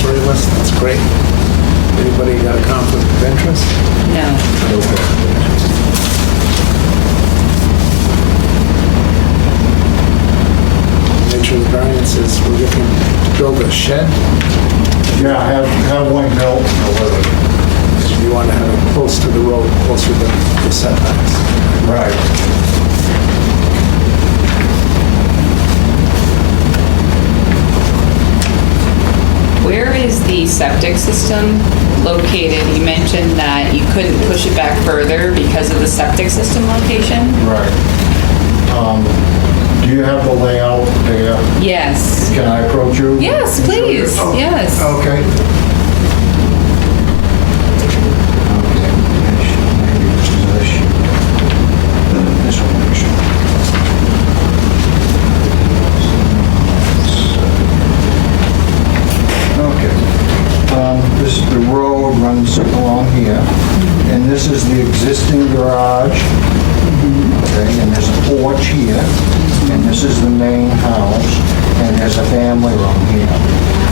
accessory list, that's great. Anybody got a conflict of interest? No. No conflict of interest. Nature of the variance is we're looking to build a shed. Yeah, have one built. You want to have it close to the road, closer to the setbacks. Right. Where is the septic system located? You mentioned that you couldn't push it back further because of the septic system location? Right. Do you have the layout there? Yes. Can I approach you? Yes, please. Oh, Yes. Okay. This one, okay. This the road runs along here, and this is the existing garage. Okay, and there's a porch here, and this is the main house, and there's a family room here.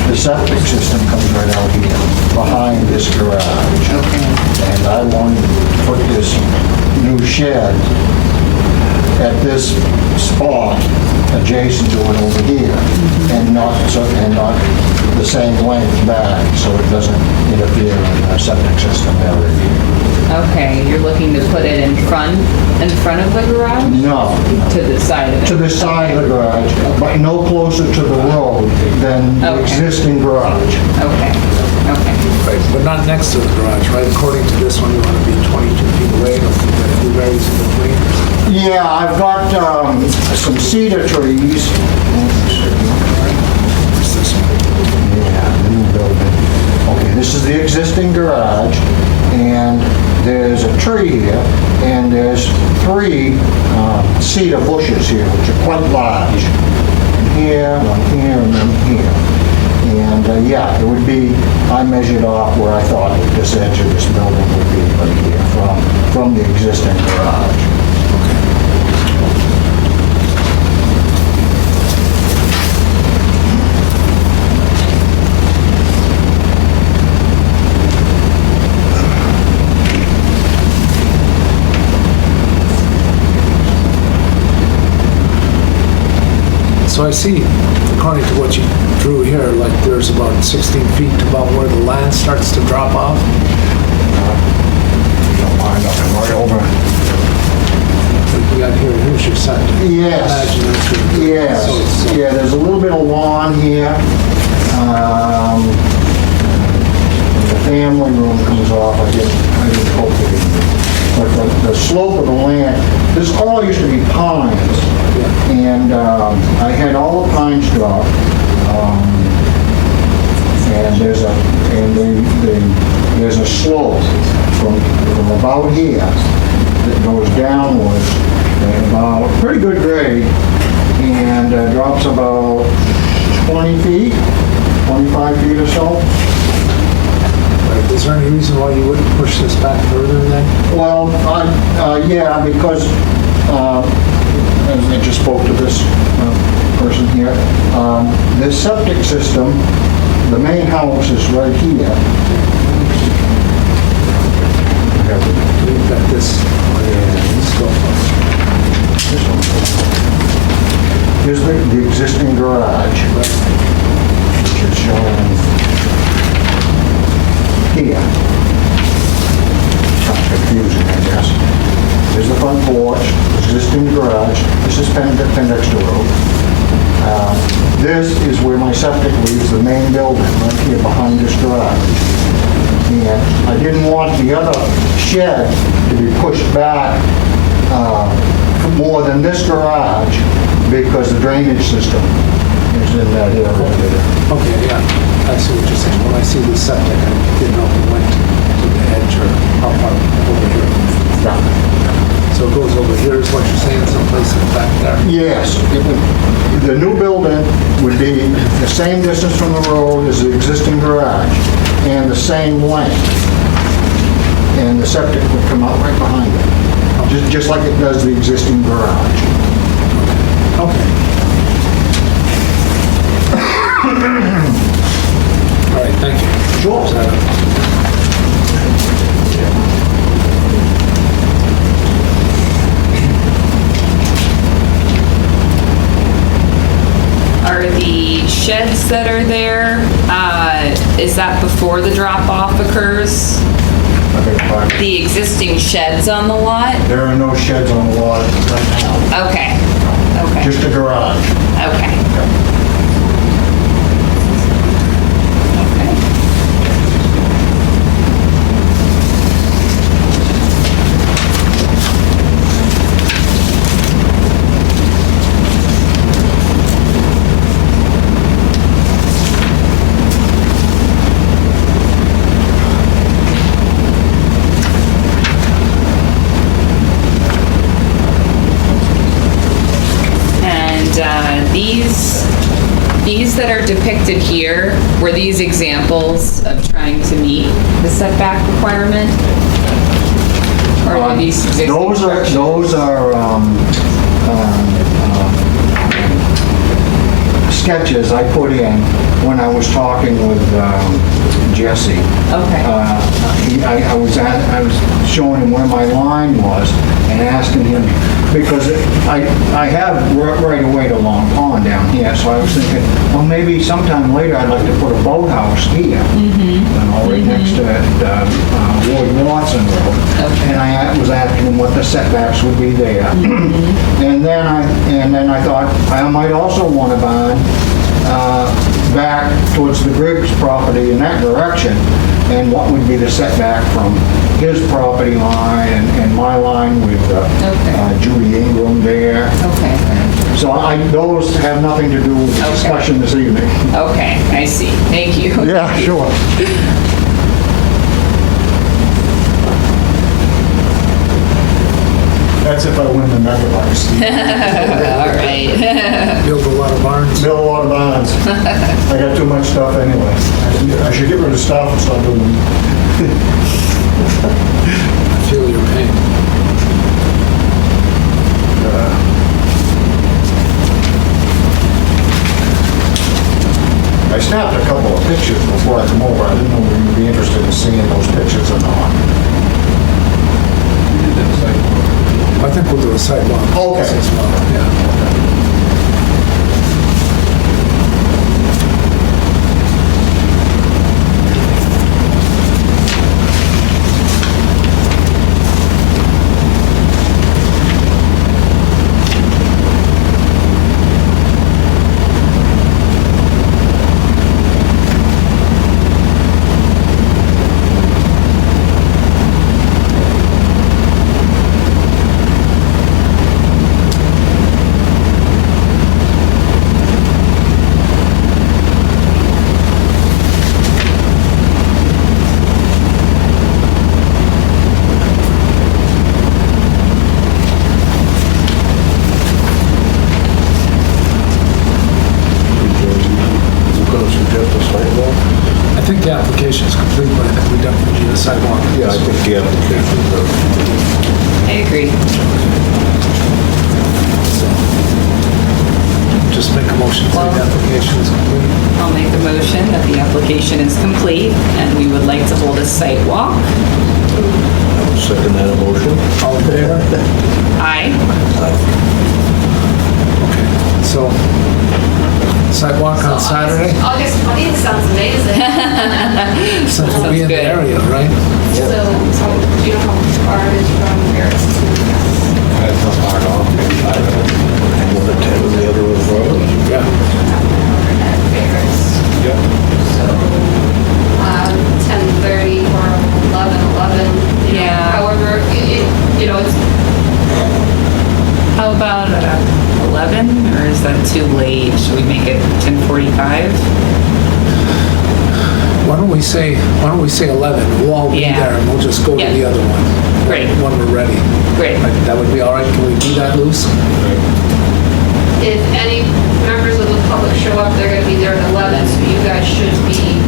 The septic system comes right out here, behind this garage. Okay. And I wanted to put this new shed at this spot adjacent to it over here, and not the same length back, so it doesn't interfere in the septic system area here. Okay, you're looking to put it in front of the garage? No, To the side of it? to the side of the garage, but no closer to the road than the Okay. existing garage. Okay, okay. Right, but not next to the garage, right? According to this one, you want to be 22 feet away, the blueberries in between. Yeah, I've got some cedar trees. What's this one? Yeah, the new building. Okay, this is the existing garage, and there's a tree here, and there's 3 cedar bushes here, which are quite large. And here, one here, and then here. And yeah, it would be, I measured off where I thought that this edge of this building would be right here from the existing garage. So I see, according to what you drew here, like there's about 16 feet to about where the land starts to drop off. Don't mind, I'm right over. Like we got here, here's your septic. Yes. Imagine that's your- Yes, so- yeah, there's a little bit of lawn here. The family room comes off, I didn't cultivate it. But the slope of the land, this all used to be pines. And I had all the pines drop. And there's a slope from about here that goes downwards and about pretty good grade, and drops about 20 feet, 25 feet or so. Right, is there any reason why you wouldn't push this back further then? Well, yeah, because as I just spoke to this person here, the septic system, the main house is right here. We've got this. Here's the existing garage, which is shown here. Sounds confusing, I guess. Here's the front porch, existing garage. This is Pendexter Road. This is where my septic leaves the main building, right here behind this garage. And I didn't want the other shed to be pushed back more than this garage because the drainage system is in that area there. Okay, yeah, I see what you're saying. When I see the septic, I didn't know if it went to the edge or how far over here. So it goes over here is what you're saying, someplace in the back there? Yes, the new building would be the same distance from the road as the existing garage and the same length. And the septic would come out right behind it, just like it does the existing garage. Okay. All right, Thank you. Sure. Is that- Are the sheds that are there, is that before the drop-off occurs? I beg your pardon. The existing sheds on the lot? There are no sheds on the lot right now, Okay, okay, just a garage. okay. Okay. And these that are depicted here, were these examples of trying to meet the setback requirement? Or are these existing Those are, structures? sketches I put in when I was talking with Jesse. Okay, I was showing him where my line was and asking him, because I have right away to Long Pond down here, so I was thinking, well, maybe sometime later I'd like to put a boathouse here, you know, right next to Ward Watson Road. Okay. And I was asking him what the setbacks would be there. And then I thought, I might also want to barn back towards the Griggs property in that direction, and what would be the setback from his property line and my line with Okay. Judy Ingram there. okay, So those have nothing to do with the Okay. discussion this evening. okay, I see, thank you. Yeah, sure. That's if I win the mega bucks. All right. Build a lot of barns. Build a lot of bonds. I got too much stuff anyway. I should get rid of stuff and start doing. I feel your pain. I snapped a couple of pictures before I come over. I didn't know whether you'd be interested in seeing those pictures or not. I think we'll do a sidewalk. Okay. As well, yeah. I think the application is complete, but I think we definitely need a sidewalk. Yeah, I think the application I agree. Just make a motion to Well- the application is complete. I'll make the motion that the application is complete and we would like to hold a site walk. second that motion. All in favor? Aye. Okay, so sidewalk on Saturday? August 20th sounds amazing. Since we'll be in the good. area, right? So, do you know how far it is from Paris to That's not hard off. One at 10 and the other was Robert. Yeah. at Paris? Yeah. So, 10:30 or 11. You know, Yeah. However, it's How about 11, or is that too late? Should we make it 10:45? Why don't we say 11? We'll all be Yeah. there and we'll just go to Yeah. the other one. Great. When we're ready. Great. Like, that would be all right. Can we do that, Luce? if any members of the public show up, they're going to be there at 11, so you guys should be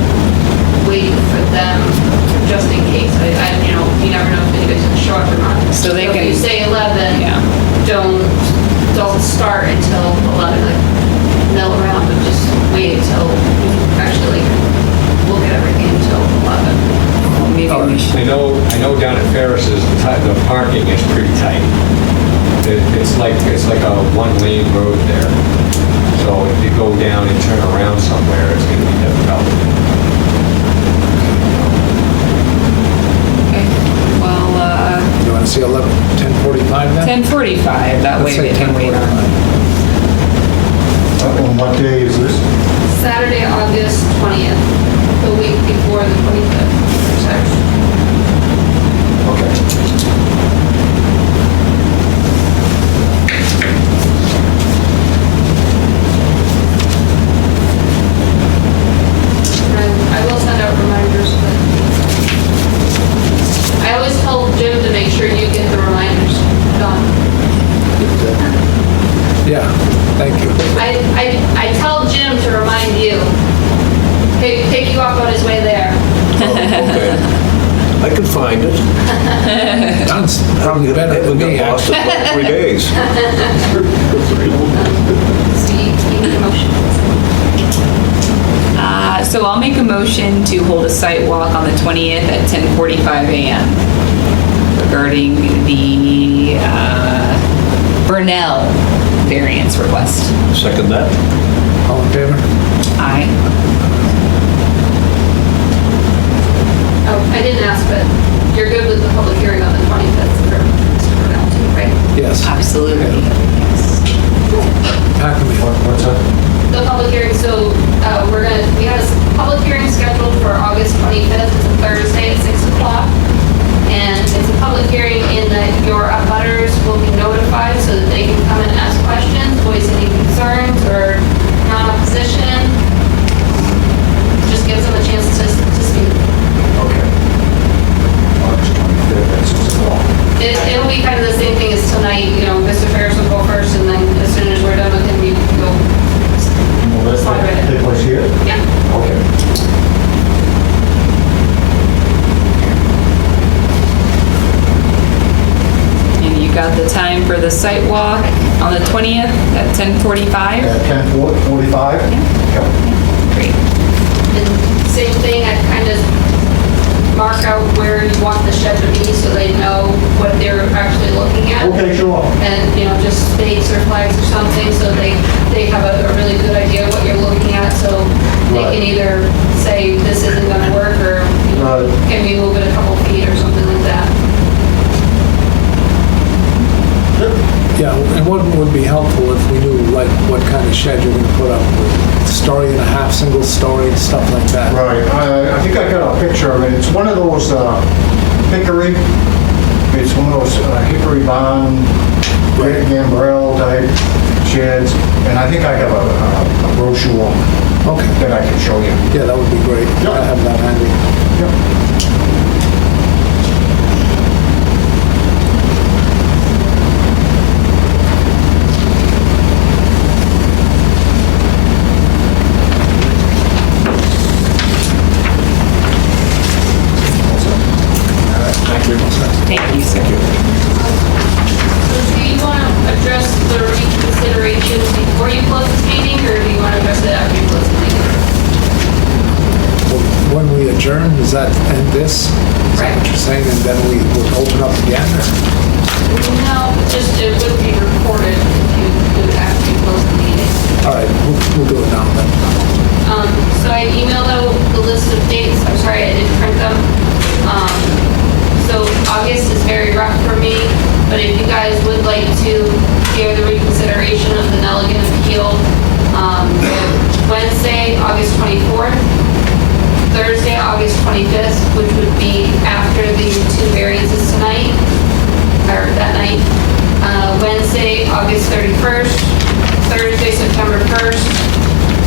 waiting for them just in case. You never know if anybody's going to show up or not. So they if can- you say 11, Yeah. don't start until 11, like mill around, but just wait until we actually look at everything. maybe we should. I know down at Ferris's, the parking is pretty tight. It's like a one-lane road there. So if you go down and turn around somewhere, it's gonna be difficult. Okay. Well, You want to see 10:45 then? 10:45, that way Let's they say can wait on. 10:45. On what day is this? Saturday, August 20th, the week before the 25th. Okay. And I will send out reminders, but I always tell Jim to make sure you get the reminders done. Yeah, thank you. I tell Jim to remind you, pick you up on his way there. Okay. I can find it. Don's probably better It than got me. lost in about 3 days. So you need a motion. So I'll make a motion to hold a site walk on the 20th at 10:45 a.m. regarding the Burnell variance request. Second that? All in favor? Aye. Oh, I didn't ask, but you're good with the public hearing on the 25th for Mr. Burnell too, right? Yes. Absolutely. Yes. Pack me. What's that? The public hearing, so we have a public hearing scheduled for August 25th, it's a Thursday at 6 o'clock. And it's a public hearing in that your abutters will be notified so that they can come and ask questions, voice any concerns or non-opposition. Just gives them a chance to speak. Okay. August 25th at 6 o'clock. It'll be kind of the same thing as tonight, Mr. Ferris will go first and then as soon as we're done with him, you can go. Will Slide right that in. take place here? Yeah. Okay. And you got the time for the site walk on the 20th at 10:45? At 10:45? Yep. Great. And same thing, I kind of mark out where you want the shed to be so they know what they're actually looking at. Okay, sure. And, just stakes or flags or something, so they have a really good idea what you're looking at, so they Right. can either say, this isn't gonna work, or Right. can we move it a couple feet or something like that. Yeah, and what would be helpful if we knew like what kind of shed you're gonna put up with, story and a half, single story, stuff like that. Right, I think I got a picture of it. It's one of those hickory, it's one of those hickory bound, great gambrel type sheds, and I think I have a brochure Okay, that I can show you. yeah, that would be great. Yeah. I have that handy. Yep. Thank you, sir. So do you want to address the reconsideration before you close this meeting, or do you want to address it after you close the meeting? When we adjourn, does that end this? Is that what you're saying? And then we would open up again? or- No, just it would be recorded if you do it after you close the meeting. All right, we'll do it now then. So I emailed out the list of dates. I'm sorry I didn't print them. So August is very rough for me, but if you guys would like to hear the reconsideration of the Nelligan appeal, Wednesday, August 24th, Thursday, August 25th, which would be after the 2 variances tonight, or that night, Wednesday, August 31st, Thursday, September 1st,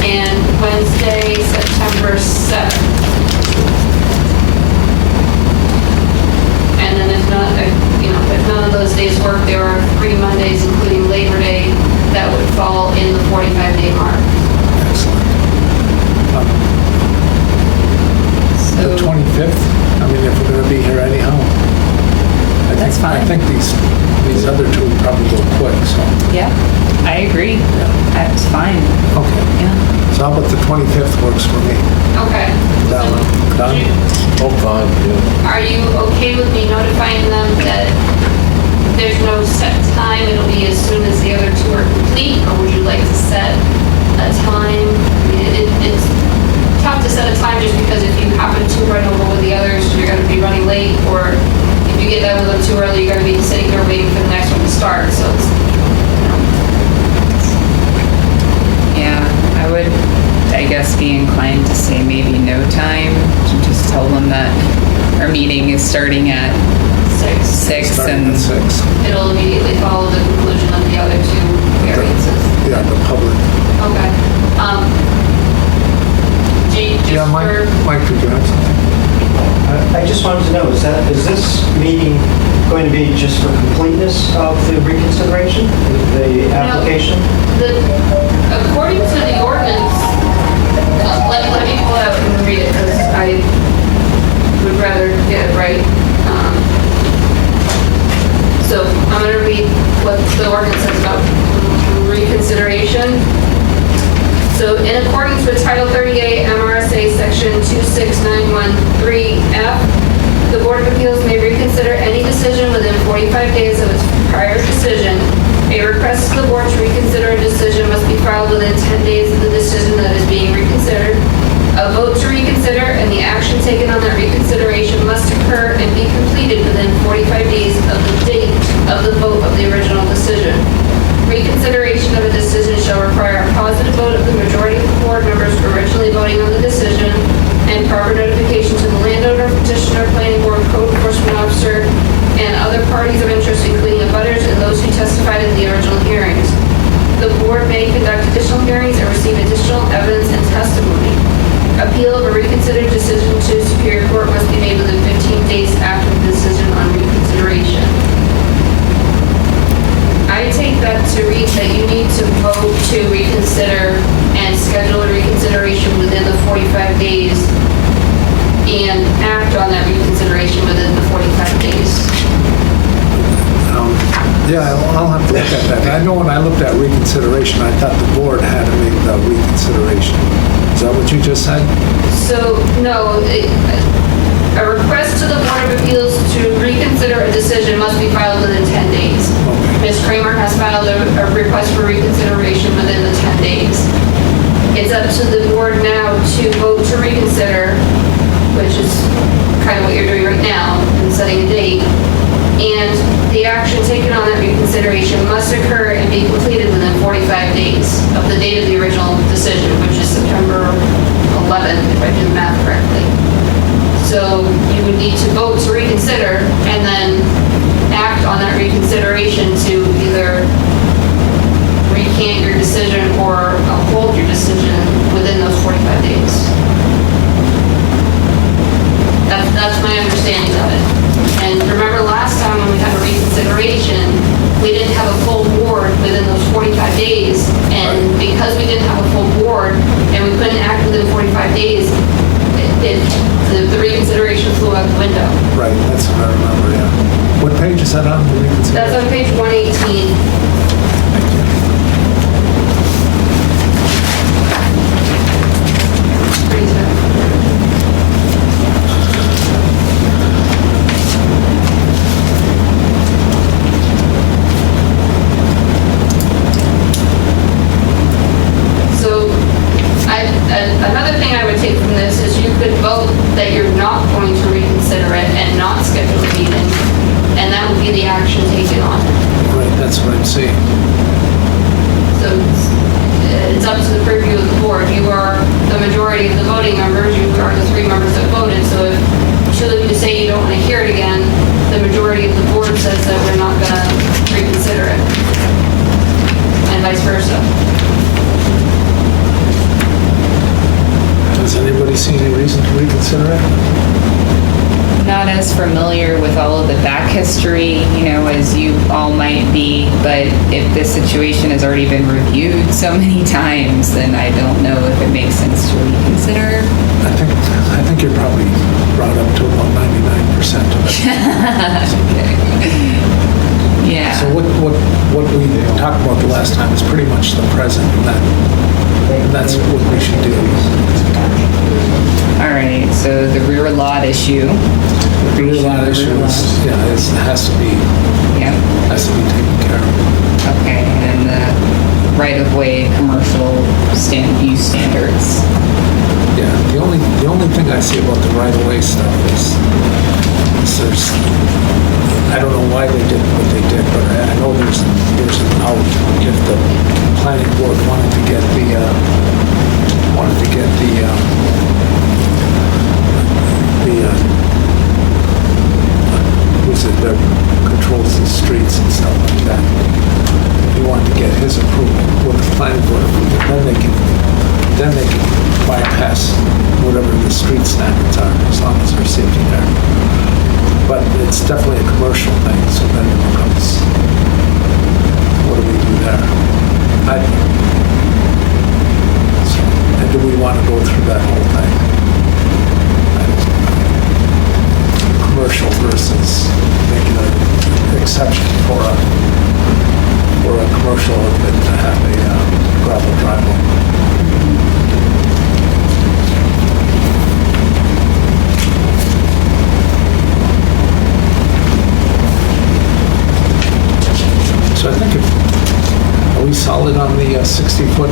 and Wednesday, September 7th. And then if none of those days work, there are 3 Mondays, including Labor Day, that would fall in the 45-day mark. Excellent. The So, 25th, I mean, if we're gonna be here anyhow. That's fine. I think these other two would probably go quick, so, yeah, I agree. yeah, That's fine. okay. Yeah. So how about the 25th works for me? Okay. That one, done? Oh, fine, yeah. Are you okay with me notifying them that there's no set time, it'll be as soon as the other two are complete, or would you like to set a time? I mean, it's tough to set a time just because if you happen to run over with the others, you're gonna be running late, or if you get done with them too early, you're gonna be sitting there waiting for the next one to start, so it's, you know. Yeah, I would, I guess, be inclined to say maybe no time, to just tell them that our meeting is starting at 6 Starting and at 6. It'll immediately follow the conclusion of the other two variances. Yeah, the public. Okay. Jake, just Yeah, for, Mike, did you have something? I just wanted to know, is this meeting going to be just for completeness of the reconsideration, the application? according to the ordinance, let me pull out and read it because I would rather get it right. So I'm going to read what the ordinance says about reconsideration. So in accordance with Title 38 MRSA Section 26913F, the Board of Appeals may reconsider any decision within 45 days of its prior decision. A request to the board to reconsider a decision must be filed within 10 days of the decision that is being reconsidered. A vote to reconsider and the action taken on that reconsideration must occur and be completed within 45 days of the date of the vote of the original decision. Reconsideration of a decision shall require a positive vote of the majority of the board members originally voting on the decision and proper notification to the landowner, petitioner, planning board, code enforcement officer, and other parties of interest, including abutters and those who testified in the original hearings. The board may conduct additional hearings and receive additional evidence and testimony. Appeal of a reconsidered decision to Superior Court must be made within 15 days after the decision on reconsideration. I take that to read that you need to vote to reconsider and schedule a reconsideration within the 45 days and act on that reconsideration within the 45 days. Yeah, I'll have to look at that. I know when I looked at reconsideration, I thought the board had to make the reconsideration. Is that what you just said? So, no, a request to the Board of Appeals to reconsider a decision must be filed within 10 days. Ms. Kramer has filed a request for reconsideration within the 10 days. It's up to the board now to vote to reconsider, which is kind of what you're doing right now, and setting a date. And the action taken on that reconsideration must occur and be completed within 45 days of the date of the original decision, which is September 11th, if I did the math correctly. So you would need to vote to reconsider and then act on that reconsideration to either recant your decision or uphold your decision within those 45 days. That's my understanding of it. And remember last time when we had a reconsideration, we didn't have a full board within those 45 days. And because we didn't have a full board and we couldn't act within 45 days, the reconsideration flew out the window. Right, that's what I remember, yeah. What page is that on, the reconsideration? That's on page 118. Thank you. Pretty tough. Another thing I would take from this is you could vote that you're not going to reconsider it and not schedule a meeting, and that would be the action taken on it. Right, that's what I'm seeing. So it's up to the purview of the board. You are the majority of the voting members. You are the 3 members that voted. So if two of you say you don't want to hear it again, the majority of the board says that we're not going to reconsider it, and vice versa. Has anybody seen any reason to reconsider it? not as familiar with all of the back history, as you all might be, but if this situation has already been reviewed so many times, then I don't know if it makes sense to reconsider. I think you're probably brought up to about 99% of it. Okay. Yeah. So what we talked about the last time is pretty much the present, and that And that's what we should do. All right, so the rear lot issue. The rear lot issue is, has to be Yep, taken care of. okay, and the right-of-way commercial use standards. Yeah, the only thing I see about the right-of-way stuff is there's, I don't know why they did what they did, but I know there's an out if the planning board wanted to get who's it that controls the streets and stuff like that. If you wanted to get his approval with the planning board approval, then they can bypass whatever the street standards are, as long as there's safety there. But it's definitely a commercial thing, so then it becomes, what do we do there? And do we want to go through that whole thing? Commercial versus making an exception for a commercial event to have a gravel driveway. So I think are we solid on the 60-foot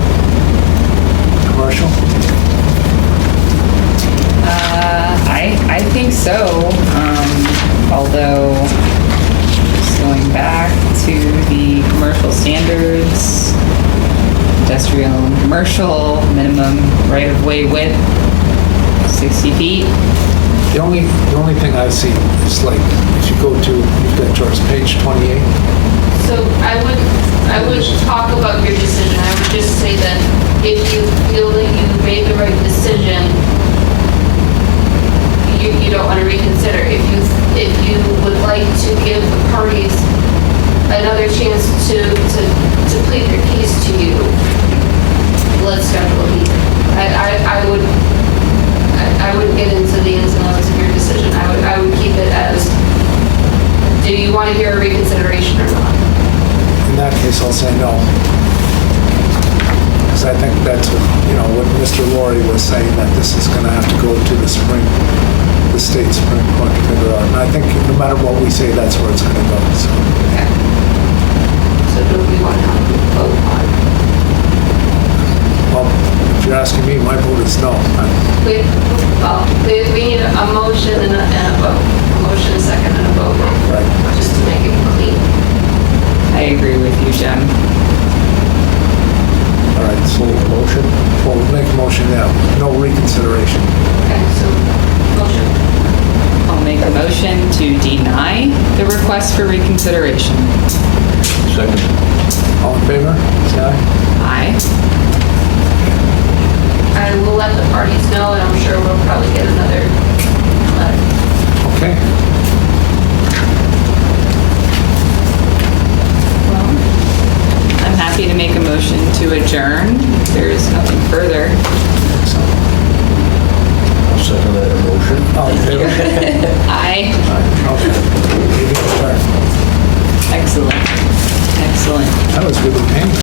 commercial? I think so, although just going back to the commercial standards, industrial and commercial, minimum right-of-way width, 60 feet. The only thing I see is like, if you go to, you've got yours, page 28. So I would talk about your decision. I would just say that if you feel that you made the right decision, you don't want to reconsider. If you would like to give the parties another chance to plead their case to you, let's schedule a meeting. I wouldn't get into the ins and outs of your decision. I would keep it as, do you want to hear a reconsideration or not? In that case, I'll say no. Because I think that's what Mr. Laurie was saying, that this is going to have to go to the state Supreme Court to figure out. And I think no matter what we say, that's where it's going to go. So. Okay. So do we want to have a vote on? Well, if you're asking me, my vote is no. We need a motion and a vote. A motion, a second, and a vote. Right. Just to make it clean. I agree with you, Jim. All right, so motion? Well, we'll make a motion now. No reconsideration. Okay, so motion. I'll make a motion to deny the request for reconsideration. Second. All in favor? Say aye. Aye. I will let the parties know, and I'm sure we'll probably get another